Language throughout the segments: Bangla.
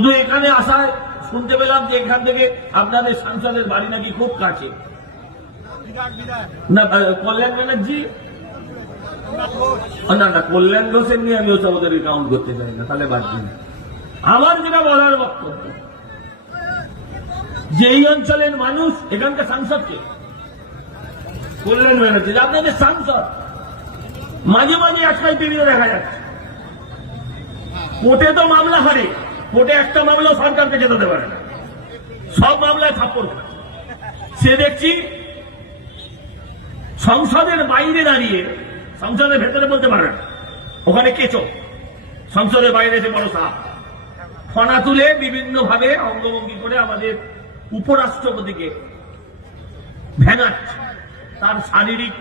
শুধু এখানে আসায় শুনতে পেলাম যে এখান থেকে আপনাদের সাংসদের বাড়ি নাকি খুব কাছে। কল্যাণ ব্যানার্জি? না না, কল্যাণ ঘোষের নিয়ে আমি ওসব ওদের কাউন্ট করতে চাই না, তাহলে বাদ দিন। আমার যেটা বলার বক্তব্য, যে এই অঞ্চলের মানুষ এখানকার সাংসদকে কল্যাণ ব্যানার্জি আপনাদের সাংসদ। মাঝে মাঝে একটাই টিভিতে দেখা যাচ্ছে। কোর্টে তো মামলা হারে কোর্টে একটা মামলাও সরকারকে যেতে পারে না। সব মামলায় থাপ্পড় সে দেখছি সংসদের বাইরে দাঁড়িয়ে, সংসদের ভেতরে বলতে পারে না। ওখানে কেচো। সংসদের বাইরে এসে বড় সাপ। ফনা তুলে বিভিন্ন ভাবে অঙ্গভঙ্গি করে আমাদের উপরাষ্ট্রপতিকে ভেঙাচ্ছে। তার শারীরিক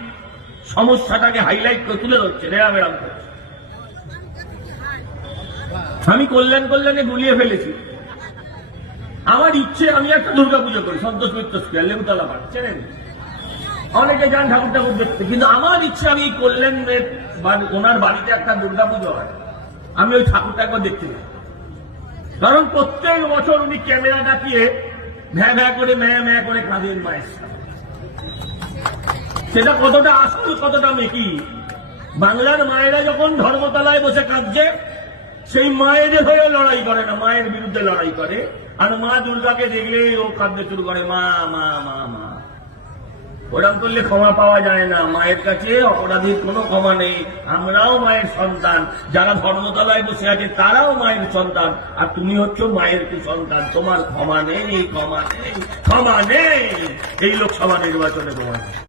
সমস্যাটাকে হাইলাইট করে তুলে ধরছে বেড়াম করছে। আমি কল্যাণ কল্যাণে গুলিয়ে ফেলেছি। আমার ইচ্ছে, আমি একটা দুর্গা পুজো করি, সন্তোষ মিত্র স্কোয়ার লেবুতলা পাঠ চেনেন? অনেকে যান ঠাকুর ঠাকুর দেখতে, কিন্তু আমার ইচ্ছে, আমি এই কল্যাণের ওনার বাড়িতে একটা দুর্গা পুজো হয়। আমি ওই ঠাকুরটা একবার দেখতে যাই। কারণ প্রত্যেক বছর উনি ক্যামেরা ডাকিয়ে ভ্যা ভ্যা করে, ম্যা ম্যা করে কাঁদেন মায়ের সেটা কতটা আসল, কতটা মেকি বাংলার মায়েরা যখন ধর্মতলায় বসে কাঁদছে সেই মায়ের হয়ে লড়াই করে না, মায়ের বিরুদ্ধে লড়াই করে। আর মা দুর্গাকে দেখলে ও কাঁদতে শুরু করে, মা মা মা মা। ওরম করলে ক্ষমা পাওয়া যায় না। মায়ের কাছে অপরাধীর কোনো ক্ষমা নেই। আমরাও মায়ের সন্তান। যারা ধর্মতলায় বসে আছে, তারাও মায়ের সন্তান। আর তুমি হচ্ছ মায়ের কি সন্তান তোমার ক্ষমা নেই ক্ষমা নেই ক্ষমা নেই। এই লোকসভা নির্বাচনে তোমার